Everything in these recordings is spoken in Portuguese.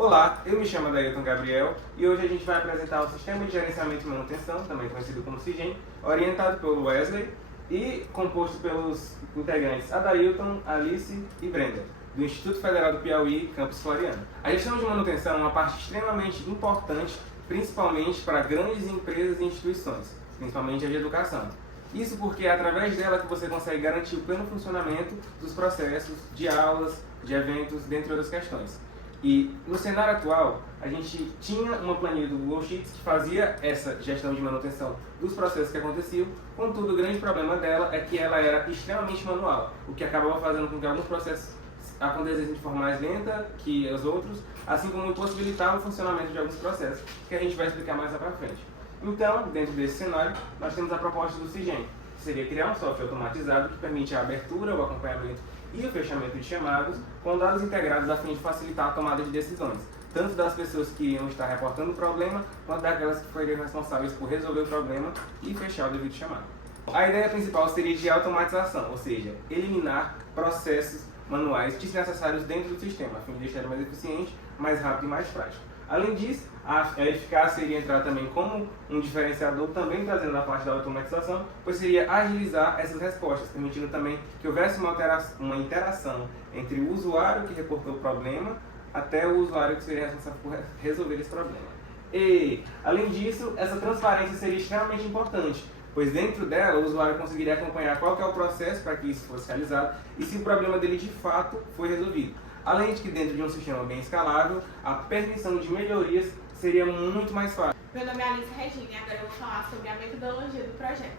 Olá, eu me chamo Adailton Gabriel e hoje a gente vai apresentar o Sistema de Gerenciamento e Manutenção, também conhecido como SIGEM, orientado pelo Wesley e composto pelos integrantes Adailton, Alice e Brenda, do Instituto Federal do Piauí, Campus Floriano. A gestão de manutenção é uma parte extremamente importante, principalmente para grandes empresas e instituições, principalmente a de educação. Isso porque é através dela que você consegue garantir o pleno funcionamento dos processos, de aulas, de eventos, dentre outras questões. E no cenário atual, a gente tinha uma planilha do Google Sheets que fazia essa gestão de manutenção dos processos que aconteciam, contudo o grande problema dela é que ela era extremamente manual, o que acabava fazendo com que alguns processos acontecessem de forma mais lenta que os outros, assim como impossibilitava o funcionamento de alguns processos, que a gente vai explicar mais lá pra frente. Então, dentro desse cenário, nós temos a proposta do SIGEM, que seria criar um software automatizado que permite a abertura, o acompanhamento e o fechamento de chamados com dados integrados a fim de facilitar a tomada de decisões, tanto das pessoas que iam estar reportando o problema, quanto daquelas que forem responsáveis por resolver o problema e fechar o devido chamado. A ideia principal seria de automatização, ou seja, eliminar processos manuais desnecessários dentro do sistema, a fim de deixar ele mais eficiente, mais rápido e mais prático. Além disso, a eficácia iria entrar também como um diferenciador, também trazendo a parte da automatização, pois seria agilizar essas respostas, permitindo também que houvesse uma interação entre o usuário que reportou o problema até o usuário que seria responsável por resolver esse problema. E, além disso, essa transparência seria extremamente importante, pois dentro dela o usuário conseguiria acompanhar qual que é o processo para que isso fosse realizado e se o problema dele de fato foi resolvido. Além de que dentro de um sistema bem escalável, a permissão de melhorias seria muito mais fácil. Meu nome é Alice Regina e agora eu vou falar sobre a metodologia do projeto.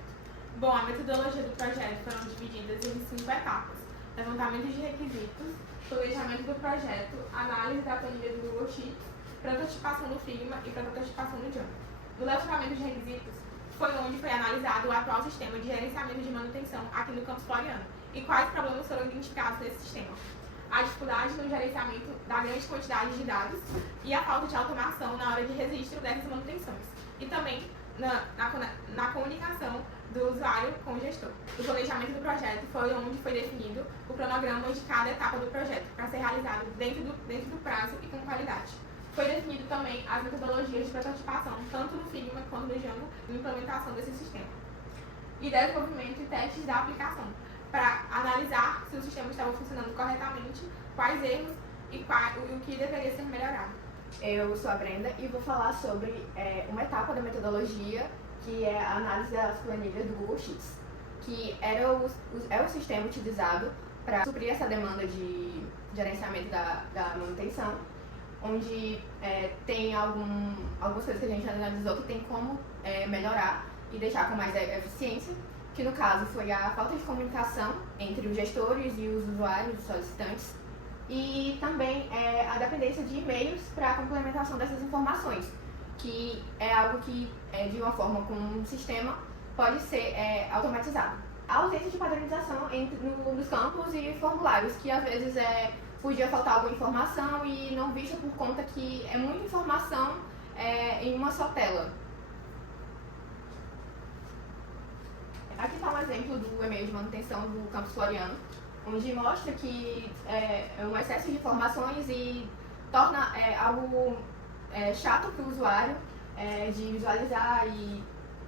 Bom, a metodologia do projeto foram divididas em 5 etapas: levantamento de requisitos, planejamento do projeto, análise da planilha do Google Sheets, prototipação no Figma e prototipação no Django. No levantamento de requisitos foi onde foi analisado o atual sistema de gerenciamento de manutenção aqui no Campus Floriano e quais problemas foram identificados nesse sistema. A dificuldade no gerenciamento da grande quantidade de dados e a falta de automação na hora de registro dessas manutenções. E também na comunicação do usuário com o gestor. O planejamento do projeto foi onde foi definido o cronograma de cada etapa do projeto para ser realizado dentro do prazo e com qualidade. Foi definido também as metodologias de prototipação, tanto no Figma quanto no Django, na implementação desse sistema. E desenvolvimento e testes da aplicação, para analisar se o sistema estava funcionando corretamente, quais erros e o que deveria ser melhorado. Eu sou a Brenda e vou falar sobre uma etapa da metodologia, que é a análise das planilhas do Google Sheets, que é o sistema utilizado para suprir essa demanda de gerenciamento da manutenção, onde tem algumas coisas que a gente analisou que tem como melhorar e deixar com mais eficiência, que no caso foi a falta de comunicação entre os gestores e os usuários, os solicitantes, e também a dependência de e-mails para a complementação dessas informações, que é algo que, de uma forma com um sistema, pode ser automatizado. A ausência de padronização nos campos e formulários, que às vezes podia faltar alguma informação e não vista por conta que é muita informação em uma só tela. Aqui está um exemplo do e-mail de manutenção do Campus Floriano, onde mostra que é um excesso de informações e torna algo chato para o usuário de visualizar e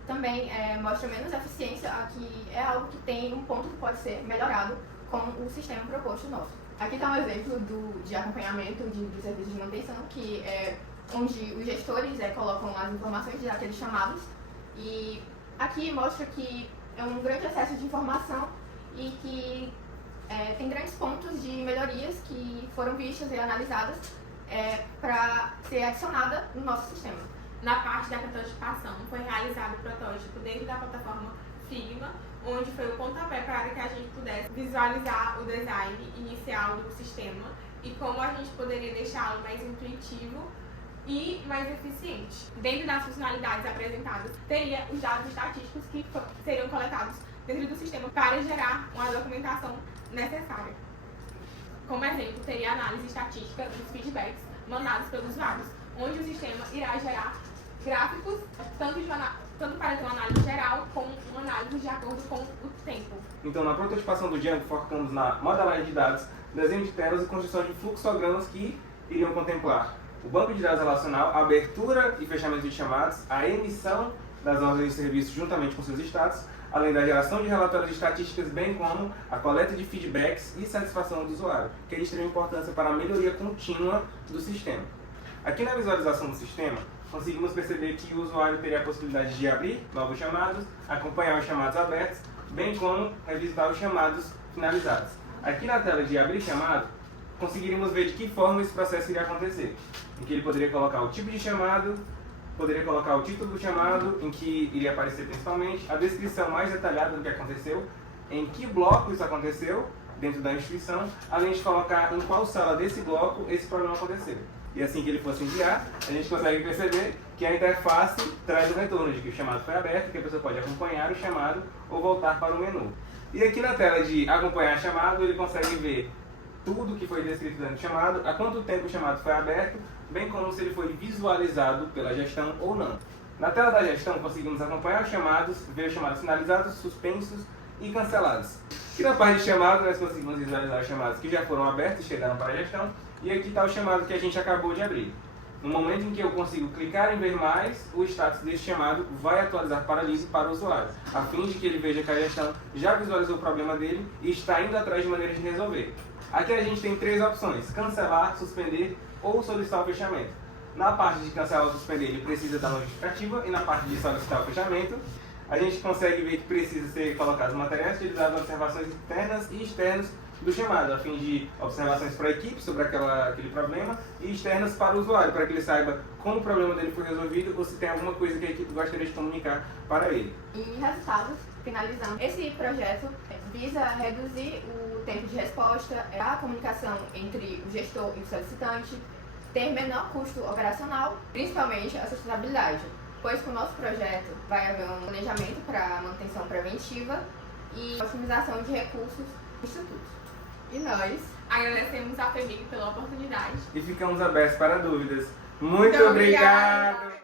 também mostra menos eficiência, que é algo que tem um ponto que pode ser melhorado com o sistema proposto nosso. Aqui está um exemplo de acompanhamento do serviço de manutenção, que é onde os gestores colocam as informações daqueles chamados, e aqui mostra que é um grande excesso de informação e que tem grandes pontos de melhorias que foram vistas e analisadas para ser adicionada no nosso sistema. Na parte da prototipação, foi realizado o protótipo dentro da plataforma Figma, onde foi o pontapé para que a gente pudesse visualizar o design inicial do sistema e como a gente poderia deixá-lo mais intuitivo e mais eficiente. Dentro das funcionalidades apresentadas, teria os dados estatísticos que seriam coletados dentro do sistema para gerar uma documentação necessária. Como exemplo, teria a análise estatística dos feedbacks mandados pelos usuários, onde o sistema irá gerar gráficos tanto para ter uma análise geral como uma análise de acordo com o tempo. Então, na prototipação do Django, focamos na modelagem de dados, desenho de telas e construção de fluxogramas que iriam contemplar o banco de dados relacional, a abertura e fechamento de chamados, a emissão das ordens de serviço juntamente com seus status, além da geração de relatórios de estatísticas, bem como a coleta de feedbacks e satisfação do usuário, que é de extrema importância para a melhoria contínua do sistema. Aqui na visualização do sistema, conseguimos perceber que o usuário teria a possibilidade de abrir novos chamados, acompanhar os chamados abertos, bem como revisitar os chamados finalizados. Aqui na tela de abrir chamado, conseguiríamos ver de que forma esse processo iria acontecer, em que ele poderia colocar o tipo de chamado, poderia colocar o título do chamado, em que iria aparecer principalmente a descrição mais detalhada do que aconteceu, em que bloco isso aconteceu dentro da instituição, além de colocar em qual sala desse bloco esse problema aconteceu. E assim que ele fosse enviar, a gente consegue perceber que a interface traz o retorno de que o chamado foi aberto, que a pessoa pode acompanhar o chamado ou voltar para o menu. E aqui na tela de acompanhar chamado, ele consegue ver tudo que foi descrito dentro do chamado, há quanto tempo o chamado foi aberto, bem como se ele foi visualizado pela gestão ou não. Na tela da gestão, conseguimos acompanhar os chamados, ver os chamados finalizados, suspensos e cancelados. E na parte de chamado, nós conseguimos visualizar os chamados que já foram abertos e chegaram para a gestão, e aqui está o chamado que a gente acabou de abrir. No momento em que eu consigo clicar em ver mais, o status desse chamado vai atualizar para a Liz e para o usuário, a fim de que ele veja que a gestão já visualizou o problema dele e está indo atrás de maneiras de resolver. Aqui a gente tem 3 opções: cancelar, suspender ou solicitar o fechamento. Na parte de cancelar ou suspender, ele precisa dar uma justificativa, e na parte de solicitar o fechamento, a gente consegue ver que precisa ser colocados materiais utilizados observações internas e externas do chamado, a fim de observações para a equipe sobre aquele problema e externas para o usuário, para que ele saiba como o problema dele foi resolvido ou se tem alguma coisa que a equipe gostaria de comunicar para ele. E resultados, finalizando. Esse projeto visa reduzir o tempo de resposta, a comunicação entre o gestor e o solicitante, ter menor custo operacional, principalmente a sustentabilidade, pois com o nosso projeto vai haver um planejamento para manutenção preventiva e otimização de recursos do Instituto. E nós agradecemos a FEMIG pela oportunidade. E ficamos abertos para dúvidas. Muito Muito obrigado!